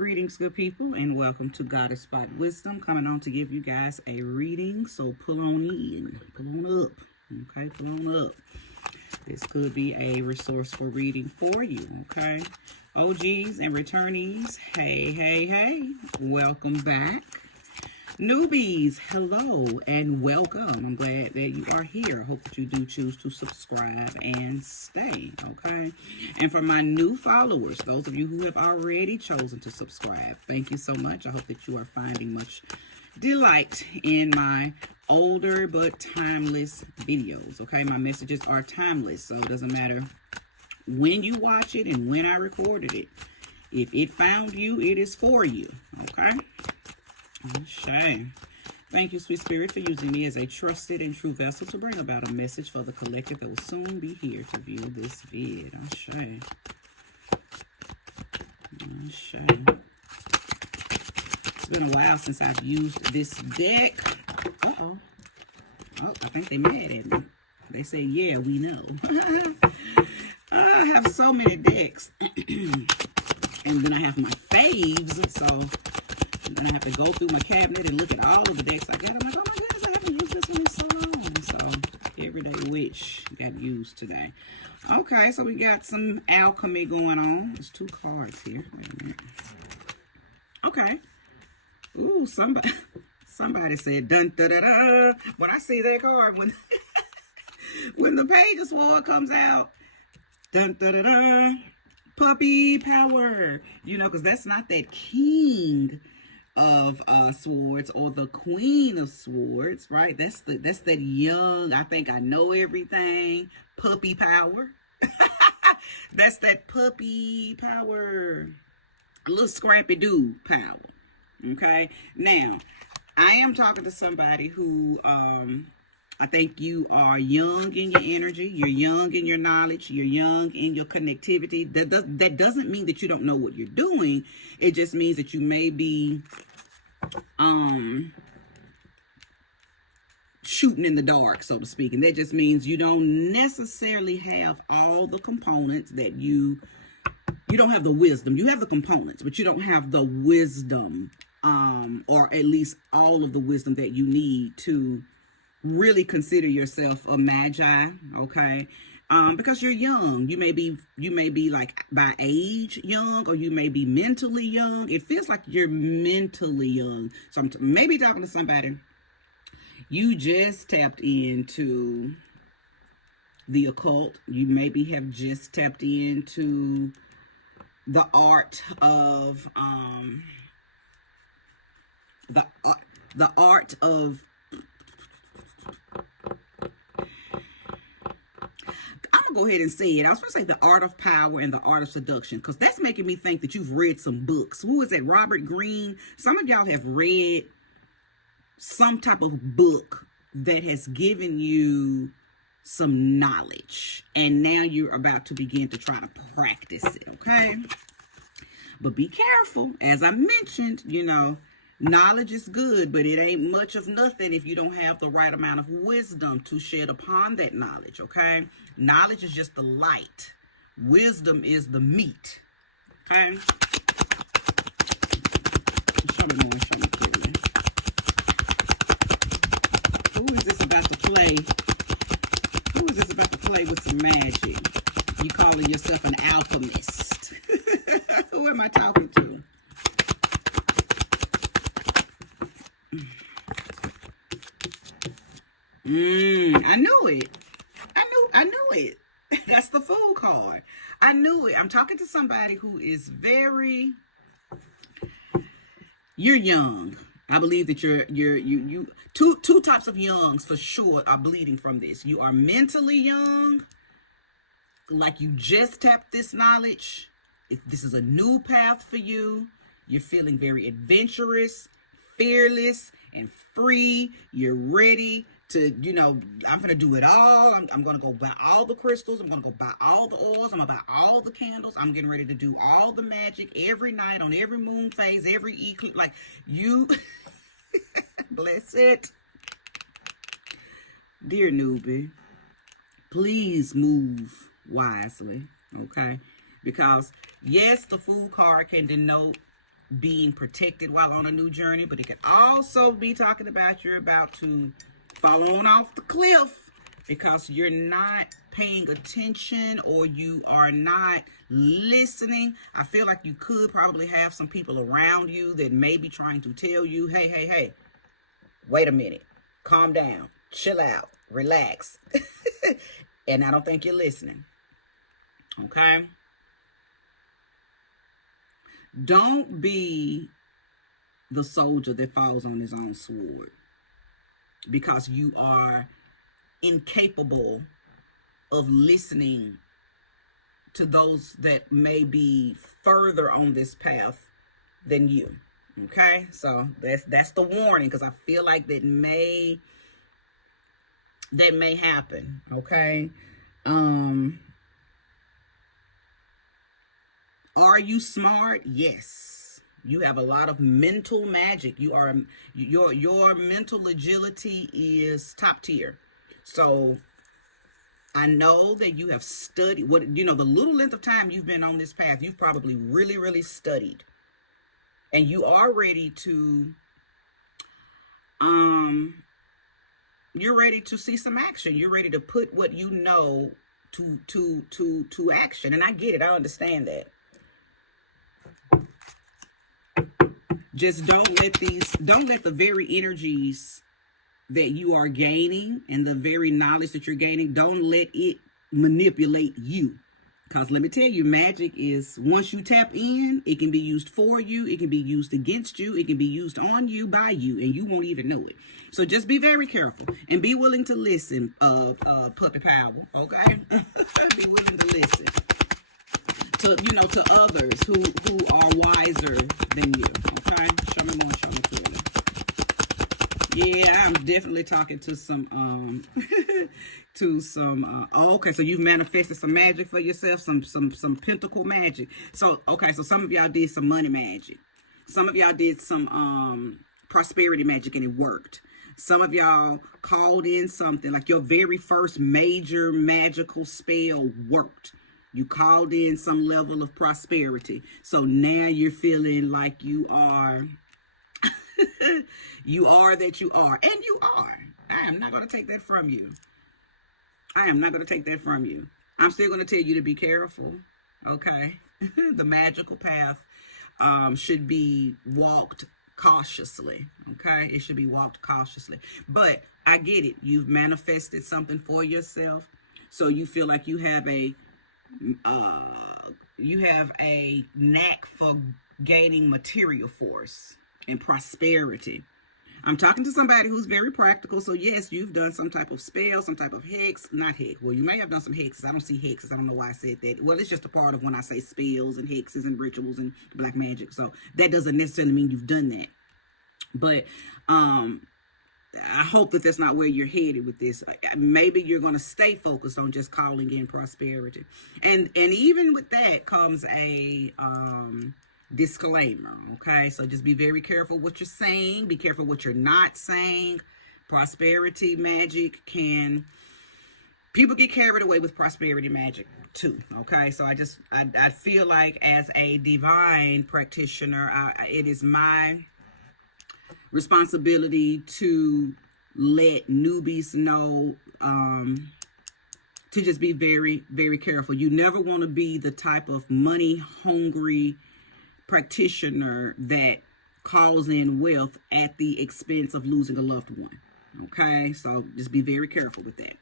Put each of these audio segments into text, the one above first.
Greetings, good people, and welcome to Goddess Spot Wisdom, coming on to give you guys a reading. So pull on in, pull on up, okay, pull on up. This could be a resourceful reading for you, okay? OGs and returnees, hey, hey, hey, welcome back. Newbies, hello and welcome. I'm glad that you are here. I hope that you do choose to subscribe and stay, okay? And for my new followers, those of you who have already chosen to subscribe, thank you so much. I hope that you are finding much delight in my older but timeless videos, okay? My messages are timeless, so it doesn't matter when you watch it and when I recorded it. If it found you, it is for you, okay? Okay. Thank you, sweet spirit, for using me as a trusted and true vessel to bring about a message for the collective that will soon be here to view this vid. Okay. Okay. It's been a while since I've used this deck. Uh-oh. Oh, I think they mad at me. They say, yeah, we know. I have so many decks. And then I have my faves, so I'm going to have to go through my cabinet and look at all of the decks I got. I'm like, oh my goodness, I haven't used this one in so long. So, Everyday Witch got used today. Okay, so we got some alchemy going on. There's two cards here. Okay. Ooh, somebody said, dun da da da. When I see that card, when the Page of Swords comes out, dun da da da, puppy power. You know, because that's not that king of swords or the queen of swords, right? That's that young, I think I know everything, puppy power. That's that puppy power, a little scrappy dude power. Okay, now I am talking to somebody who I think you are young in your energy, you're young in your knowledge, you're young in your connectivity. That doesn't mean that you don't know what you're doing. It just means that you may be shooting in the dark, so to speak. And that just means you don't necessarily have all the components that you don't have the wisdom. You have the components, but you don't have the wisdom, or at least all of the wisdom that you need to really consider yourself a magi, okay? Because you're young. You may be like by age young, or you may be mentally young. It feels like you're mentally young. So I'm maybe talking to somebody. You just tapped into the occult. You maybe have just tapped into the art of the art of, I'm gonna go ahead and say it. I was gonna say the art of power and the art of seduction, because that's making me think that you've read some books. Who is it? Robert Greene. Some of y'all have read some type of book that has given you some knowledge, and now you're about to begin to try to practice it, okay? But be careful. As I mentioned, you know, knowledge is good, but it ain't much of nothing if you don't have the right amount of wisdom to shed upon that knowledge, okay? Knowledge is just the light. Wisdom is the meat, okay? Show me clearly. Who is this about to play? Who is this about to play with some magic? You calling yourself an alchemist? Who am I talking to? I knew it. I knew it. That's the Fool card. I knew it. I'm talking to somebody who is you're young. I believe that you two types of youngs for sure are bleeding from this. You are mentally young, like you just tapped this knowledge. This is a new path for you. You're feeling very adventurous, fearless, and free. You're ready to, you know, I'm going to do it all. I'm going to go buy all the crystals. I'm going to go buy all the oils. I'm going to buy all the candles. I'm getting ready to do all the magic every night on every moon phase, every eclipse. Like you, bless it. Dear newbie, please move wisely, okay? Because yes, the Fool card can denote being protected while on a new journey, but it can also be talking about you're about to fall on off the cliff because you're not paying attention or you are not listening. I feel like you could probably have some people around you that may be trying to tell you, hey, wait a minute, calm down, chill out, relax. And I don't think you're listening. Okay? Don't be the soldier that falls on his own sword because you are incapable of listening to those that may be further on this path than you. Okay, so that's the warning, because I feel like that may happen. Okay, are you smart? Yes. You have a lot of mental magic. Your mental agility is top tier. So I know that you have studied the little length of time you've been on this path, you've probably really, really studied. And you are ready to you're ready to see some action. You're ready to put what you know to action. And I get it. I understand that. Just don't let the very energies that you are gaining and the very knowledge that you're gaining, don't let it manipulate you. Because let me tell you, magic is, once you tap in, it can be used for you, it can be used against you, it can be used on you, by you, and you won't even know it. So just be very careful and be willing to listen, Puppy Power, okay? Be willing to listen to others who are wiser than you, okay? Show me more, show me clearly. Yeah, I'm definitely talking to some okay, so you've manifested some magic for yourself, some pentacle magic. So okay, so some of y'all did some money magic. Some of y'all did some prosperity magic and it worked. Some of y'all called in something like your very first major magical spell worked. You called in some level of prosperity. So now you're feeling like you are you are that you are. And you are. I am not going to take that from you. I am not going to take that from you. I'm still going to tell you to be careful. Okay? The magical path should be walked cautiously. Okay? It should be walked cautiously. But I get it. You've manifested something for yourself. So you feel like you have a knack for gaining material force and prosperity. I'm talking to somebody who's very practical. So yes, you've done some type of spell, some type of hex, not hex. Well, you may have done some hexes. I don't see hexes. I don't know why I said that. Well, it's just a part of when I say spells and hexes and rituals and black magic. So that doesn't necessarily mean you've done that. But I hope that that's not where you're headed with this. Maybe you're going to stay focused on just calling in prosperity. And even with that comes a disclaimer, okay? So just be very careful what you're saying. Be careful what you're not saying. Prosperity magic people get carried away with prosperity magic too, okay? So I feel like as a divine practitioner, it is my responsibility to let newbies know to just be very, very careful. You never want to be the type of money hungry practitioner that calls in wealth at the expense of losing a loved one. Okay, so just be very careful with that.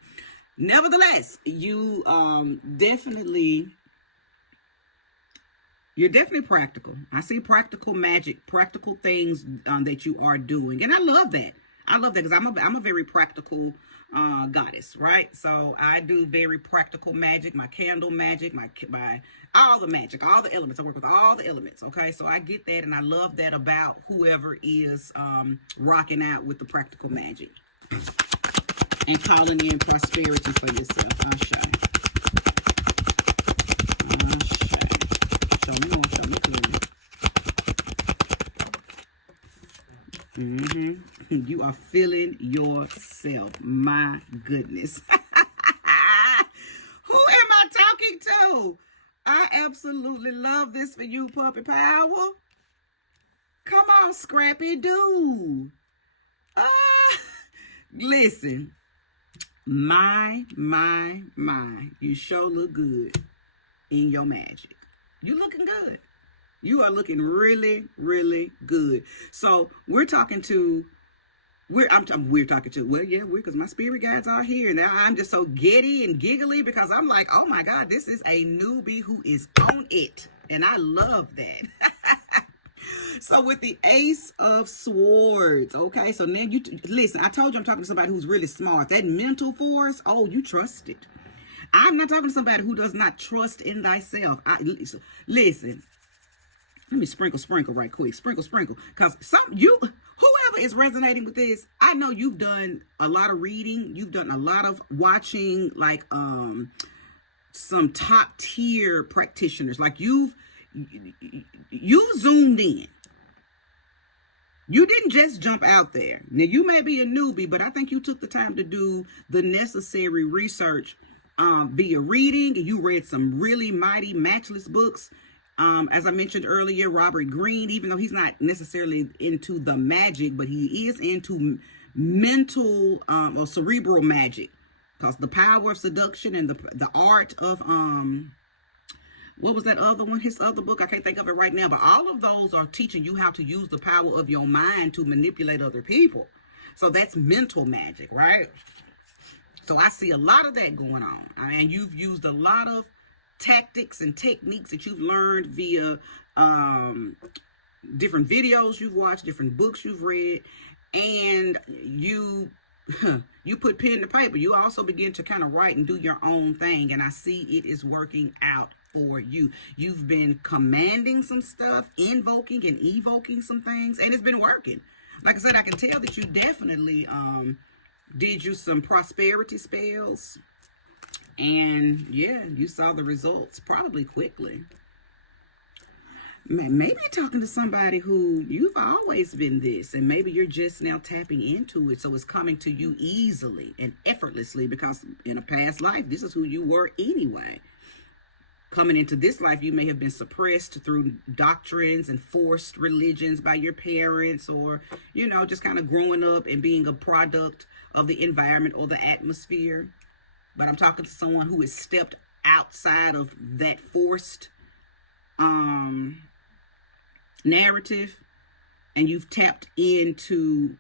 Nevertheless, you're definitely practical. I see practical magic, practical things that you are doing, and I love that. I love that because I'm a very practical goddess, right? So I do very practical magic, my candle magic, my all the magic, all the elements. I work with all the elements, okay? So I get that, and I love that about whoever is rocking out with the practical magic and calling in prosperity for yourself. Ashe. Show me more, show me clearly. You are feeling yourself. My goodness. Who am I talking to? I absolutely love this for you, Puppy Power. Come on, Scrappy Doo. Listen. My. You sure look good in your magic. You looking good. You are looking really, really good. So we're talking to, we're talking to, well, yeah, because my spirit guides are here. Now I'm just so giddy and giggly because I'm like, oh my God, this is a newbie who is on it. And I love that. So with the Ace of Swords, okay, so now listen, I told you I'm talking to somebody who's really smart. That mental force, oh, you trust it. I'm not talking to somebody who does not trust in thyself. Listen, let me sprinkle right quick. Sprinkle. Because whoever is resonating with this, I know you've done a lot of reading. You've done a lot of watching, like some top tier practitioners. Like you've zoomed in. You didn't just jump out there. Now, you may be a newbie, but I think you took the time to do the necessary research via reading. You read some really mighty, matchless books. As I mentioned earlier, Robert Greene, even though he's not necessarily into the magic, but he is into mental or cerebral magic. Because the power of seduction and the art of... what was that other one? His other book? I can't think of it right now. But all of those are teaching you how to use the power of your mind to manipulate other people. So that's mental magic, right? So I see a lot of that going on. And you've used a lot of tactics and techniques that you've learned via different videos you've watched, different books you've read. And you put pen to paper. You also begin to kind of write and do your own thing. And I see it is working out for you. You've been commanding some stuff, invoking and evoking some things, and it's been working. Like I said, I can tell that you definitely did you some prosperity spells, and yeah, you saw the results probably quickly. Maybe you're talking to somebody who you've always been this, and maybe you're just now tapping into it, so it's coming to you easily and effortlessly because in a past life, this is who you were anyway. Coming into this life, you may have been suppressed through doctrines and forced religions by your parents, or, just kind of growing up and being a product of the environment or the atmosphere. But I'm talking to someone who has stepped outside of that forced narrative, and you've tapped into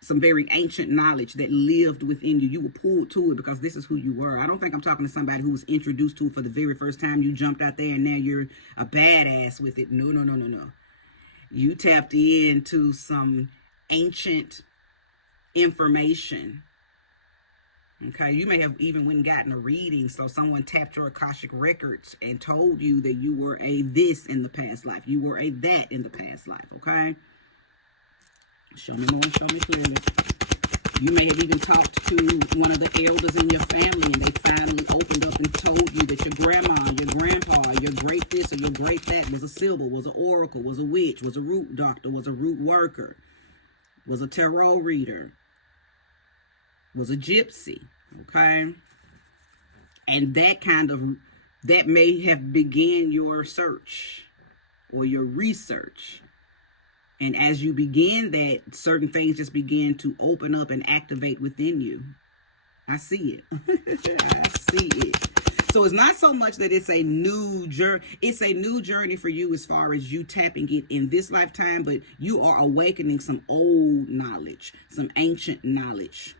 some very ancient knowledge that lived within you. You were pulled to it because this is who you were. I don't think I'm talking to somebody who was introduced to it for the very first time. You jumped out there and now you're a badass with it. No. You tapped into some ancient information. Okay, you may have even went and gotten a reading. So someone tapped your Akashic records and told you that you were a this in the past life. You were a that in the past life, okay? Show me more, show me clearly. You may have even talked to one of the elders in your family and they finally opened up and told you that your grandma, your grandpa, your great this or your great that was a sybil, was an oracle, was a witch, was a root doctor, was a root worker, was a tarot reader, was a gypsy, okay? And that may have began your search or your research. And as you begin that, certain things just begin to open up and activate within you. I see it. I see it. So it's not so much that it's a new journey. It's a new journey for you as far as you tapping it in this lifetime, but you are awakening some old knowledge, some ancient knowledge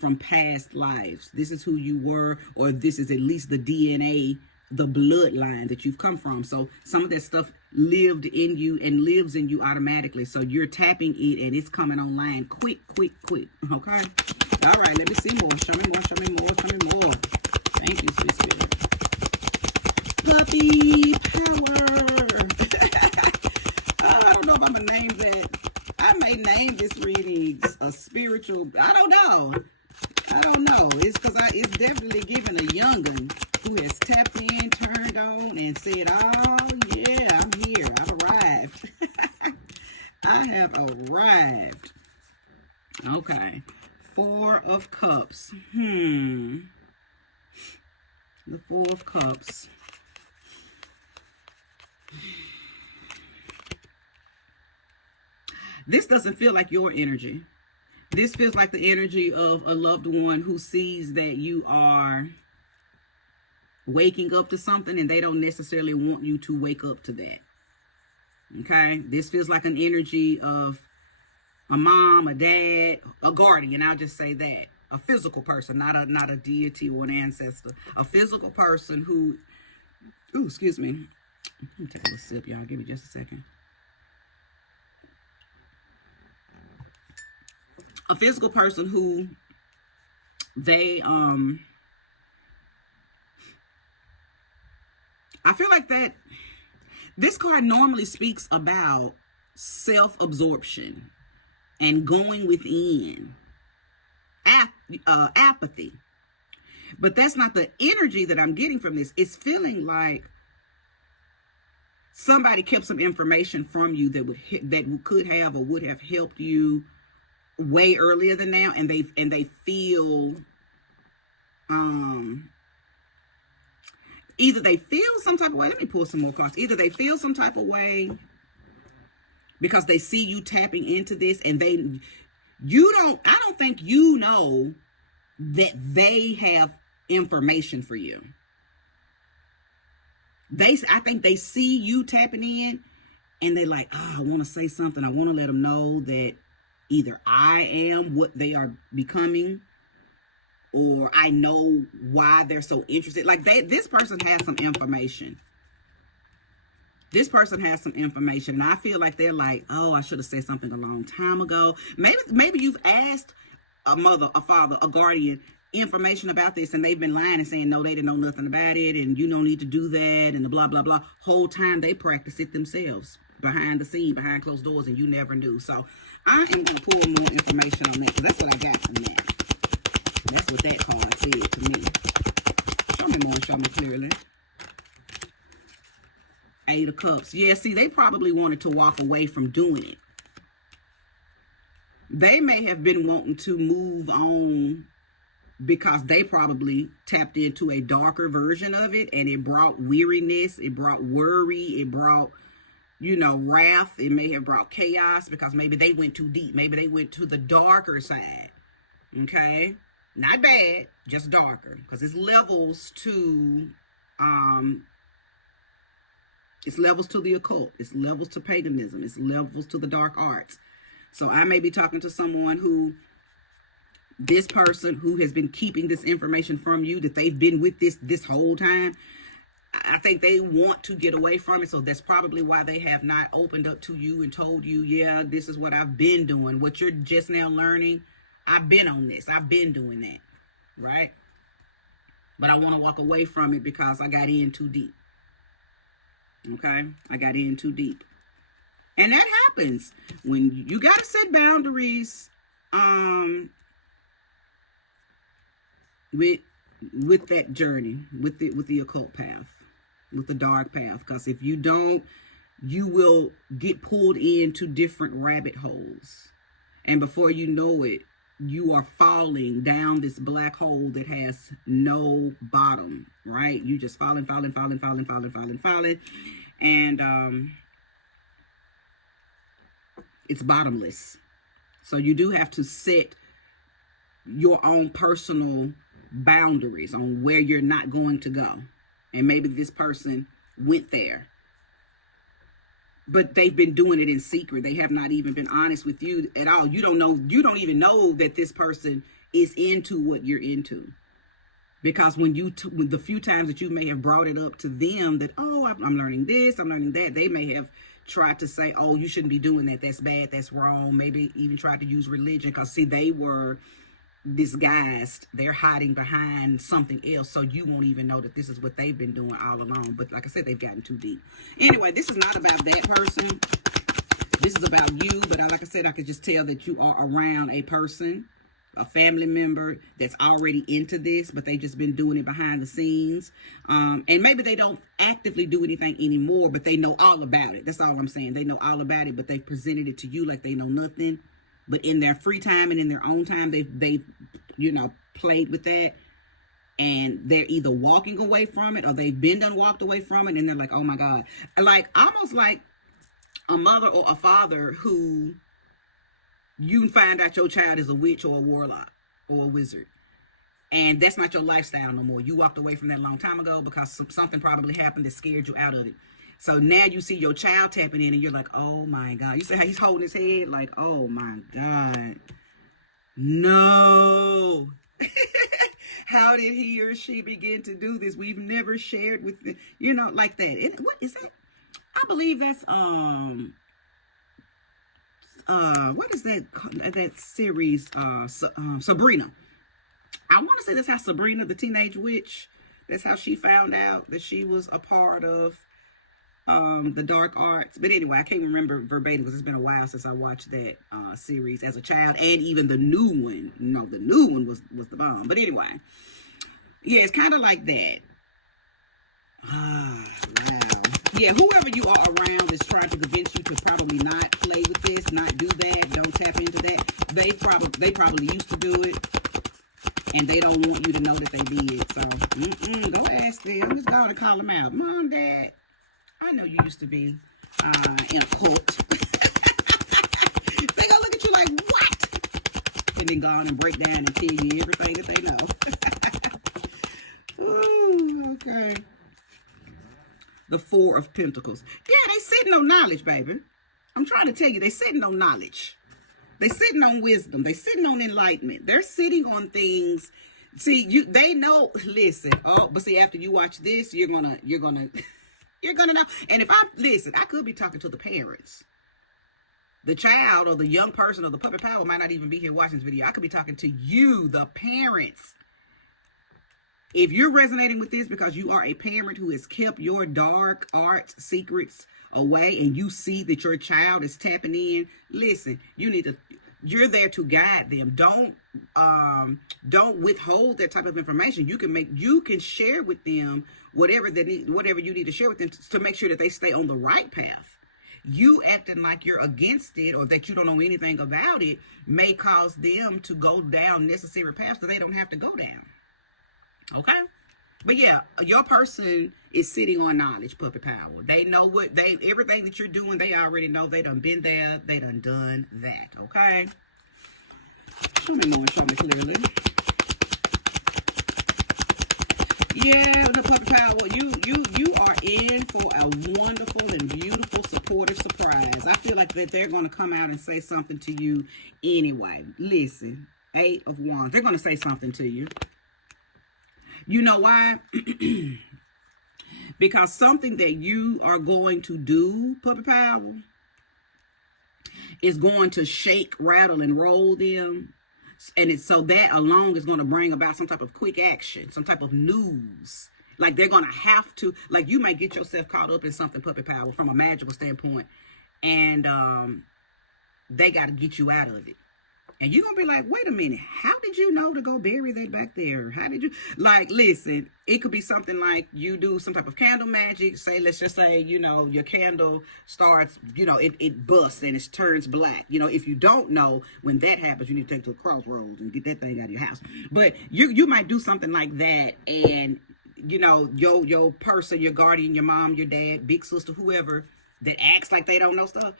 from past lives. This is who you were, or this is at least the DNA, the bloodline that you've come from. So some of that stuff lived in you and lives in you automatically. So you're tapping it and it's coming online quick. Okay. All right. Let me see more. Show me more. Thank you, sweet spirit. Fluffy power. I don't know if I'm going to name that. I may name this reading a spiritual. I don't know. It's because it's definitely giving a young'un who has tapped in, turned on, and said, oh, yeah, I'm here. I've arrived. I have arrived. Okay. 4 of Cups. The 4 of Cups. This doesn't feel like your energy. This feels like the energy of a loved one who sees that you are waking up to something and they don't necessarily want you to wake up to that. Okay? This feels like an energy of a mom, a dad, a guardian. I'll just say that. A physical person, not a deity or an ancestor. A physical person who, ooh, excuse me. Let me take a little sip, y'all. Give me just a second. A physical person who they, I feel like that this card normally speaks about self-absorption and going within, apathy. But that's not the energy that I'm getting from this. It's feeling like somebody kept some information from you that could have or would have helped you way earlier than now, and they feel either they feel some type of way. Let me pull some more cards. Either they feel some type of way because they see you tapping into this, and I don't think you know that they have information for you. I think they see you tapping in, and they're like, I want to say something. I want to let them know that either I am what they are becoming, or I know why they're so interested. Like this person has some information. This person has some information, and I feel like they're like, I should have said something a long time ago. Maybe you've asked a mother, a father, a guardian information about this, and they've been lying and saying, no, they didn't know nothing about it, and you don't need to do that, and the blah, blah, blah. Whole time they practice it themselves, behind the scene, behind closed doors, and you never knew. So I am going to pull more information on that, because that's what I got from that. That's what that card said to me. Show me more, show me clearly. Eight of Cups. Yeah, see, they probably wanted to walk away from doing it. They may have been wanting to move on because they probably tapped into a darker version of it, and it brought weariness, it brought worry, it brought, wrath. It may have brought chaos because maybe they went too deep. Maybe they went to the darker side. Okay? Not bad, just darker, because it's levels to the occult. It's levels to paganism. It's levels to the dark arts. So I may be talking to someone who, this person who has been keeping this information from you, that they've been with this whole time. I think they want to get away from it. So that's probably why they have not opened up to you and told you, yeah, this is what I've been doing. What you're just now learning, I've been on this. I've been doing that. Right? But I want to walk away from it because I got in too deep. Okay? I got in too deep. And that happens when you got to set boundaries with that journey, with the occult path, with the dark path. Because if you don't, you will get pulled into different rabbit holes. And before you know it, you are falling down this black hole that has no bottom, right? You just falling. And it's bottomless. So you do have to set your own personal boundaries on where you're not going to go. And maybe this person went there, but they've been doing it in secret. They have not even been honest with you at all. You don't even know that this person is into what you're into. Because when the few times that you may have brought it up to them that, I'm learning this, I'm learning that, they may have tried to say, you shouldn't be doing that. That's bad. That's wrong. Maybe even tried to use religion, because see, they were disguised. They're hiding behind something else, so you won't even know that this is what they've been doing all along. But like I said, they've gotten too deep. Anyway, this is not about that person. This is about you. But like I said, I could just tell that you are around a person, a family member that's already into this, but they've just been doing it behind the scenes. And maybe they don't actively do anything anymore, but they know all about it. That's all I'm saying. They know all about it, but they've presented it to you like they know nothing. But in their free time and in their own time, they've played with that. And they're either walking away from it, or they've been done walked away from it. And they're like, oh my God. Like almost like a mother or a father who you find out your child is a witch or a warlock or a wizard. And that's not your lifestyle no more. You walked away from that a long time ago because something probably happened that scared you out of it. So now you see your child tapping in and you're like, oh my God. You see how he's holding his head? Like, oh my God. No. How did he or she begin to do this? We've never shared with the, like that. What is that? I believe that's what is that series? Sabrina. I want to say that's how Sabrina, the teenage witch, that's how she found out that she was a part of the dark arts. But anyway, I can't remember verbatim because it's been a while since I watched that series as a child, and even the new one. No, the new one was the bomb. But anyway, yeah, it's kind of like that. Wow. Yeah, whoever you are around is trying to convince you to probably not play with this, not do that, don't tap into that. They probably used to do it, and they don't want you to know that they did. So, go ask them. Just go and call them out. Mom, Dad, I know you used to be in a cult. They gonna look at you like, what? And then go on and break down and tell you everything that they know. Ooh, okay. The Four of Pentacles. Yeah, they sitting on knowledge, baby. I'm trying to tell you, they sitting on knowledge. They sitting on wisdom. They sitting on enlightenment. They're sitting on things. See, they know. Listen. Oh, but see, after you watch this, you're gonna know. And if I could be talking to the parents. The child or the young person or the puppet power might not even be here watching this video. I could be talking to you, the parents. If you're resonating with this because you are a parent who has kept your dark arts secrets away and you see that your child is tapping in, listen, you're there to guide them. Don't withhold that type of information. You can share with them whatever you need to share with them to make sure that they stay on the right path. You acting like you're against it or that you don't know anything about it may cause them to go down necessary paths that they don't have to go down. Okay, but yeah, your person is sitting on knowledge, puppet power. They know everything that you're doing. They already know. They done been there. They done that. Okay, show me more and show me clearly. Yeah, the puppet power. You are in for a wonderful and beautiful, supportive surprise. I feel like that they're going to come out and say something to you anyway. Listen, 8 of Wands. They're going to say something to you. You know why? Because something that you are going to do, puppet power, is going to shake, rattle, and roll them. And so that alone is going to bring about some type of quick action, some type of news. Like they're going to have to, like you might get yourself caught up in something, puppet power, from a magical standpoint. And they got to get you out of it. And you're going to be like, wait a minute, how did you know to go bury that back there? How did you, like, listen, it could be something like you do some type of candle magic. Say, let's just say, your candle starts, it busts and it turns black. If you don't know, when that happens, you need to take it to a crossroads and get that thing out of your house. But you might do something like that and, your person, your guardian, your mom, your dad, big sister, whoever that acts like they don't know stuff,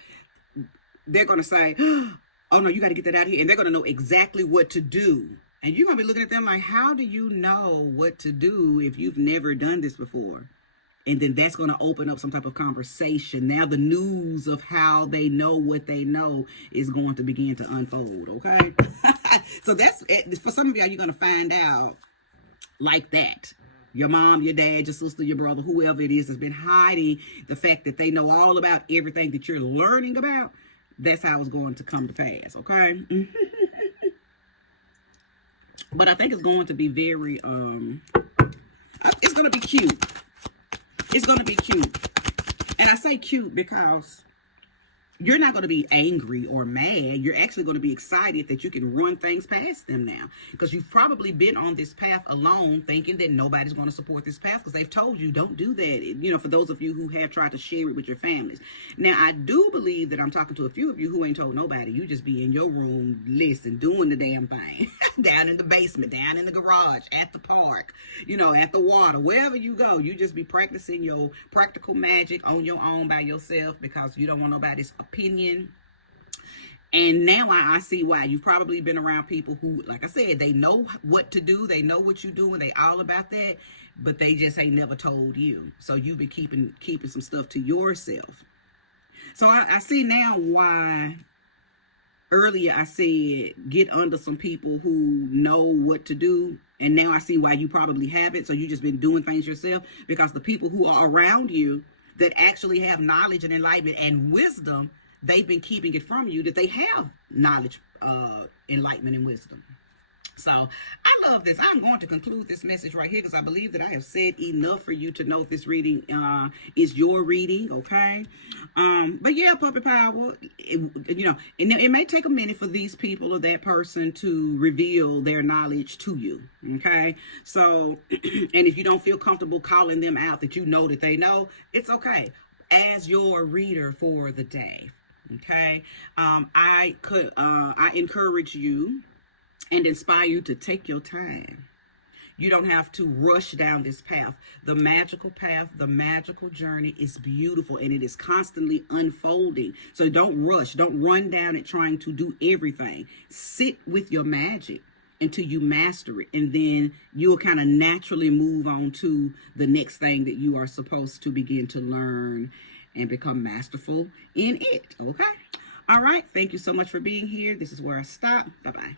they're going to say, oh no, you got to get that out of here. And they're going to know exactly what to do. And you're going to be looking at them like, how do you know what to do if you've never done this before? And then that's going to open up some type of conversation. Now the news of how they know what they know is going to begin to unfold. Okay. So that's, for some of y'all, you're going to find out like that. Your mom, your dad, your sister, your brother, whoever it is that's been hiding the fact that they know all about everything that you're learning about. That's how it's going to come to pass, okay? But I think it's going to be very, it's going to be cute. It's going to be cute. And I say cute because you're not going to be angry or mad. You're actually going to be excited that you can run things past them now. Because you've probably been on this path alone thinking that nobody's going to support this path because they've told you don't do that. For those of you who have tried to share it with your families. Now, I do believe that I'm talking to a few of you who ain't told nobody. You just be in your room, listen, doing the damn thing. Down in the basement, down in the garage, at the park, at the water, wherever you go. You just be practicing your practical magic on your own by yourself because you don't want nobody's opinion. And now I see why. You've probably been around people who, like I said, they know what to do. They know what you're doing. They all about that. But they just ain't never told you. So you've been keeping some stuff to yourself. So I see now why earlier I said get under some people who know what to do. And now I see why you probably haven't. So you just been doing things yourself. Because the people who are around you that actually have knowledge and enlightenment and wisdom, they've been keeping it from you, that they have knowledge, enlightenment, and wisdom. So I love this. I'm going to conclude this message right here because I believe that I have said enough for you to know if this reading is your reading, okay? But yeah, Puppet Power, you know, and it may take a minute for these people or that person to reveal their knowledge to you, okay? So, and if you don't feel comfortable calling them out that you know that they know, it's okay. As your reader for the day, okay? I encourage you and inspire you to take your time. You don't have to rush down this path. The magical path, the magical journey is beautiful and it is constantly unfolding. So don't rush. Don't run down it trying to do everything. Sit with your magic until you master it. And then you'll kind of naturally move on to the next thing that you are supposed to begin to learn and become masterful in it. Okay? All right. Thank you so much for being here. This is where I stop. Bye-bye.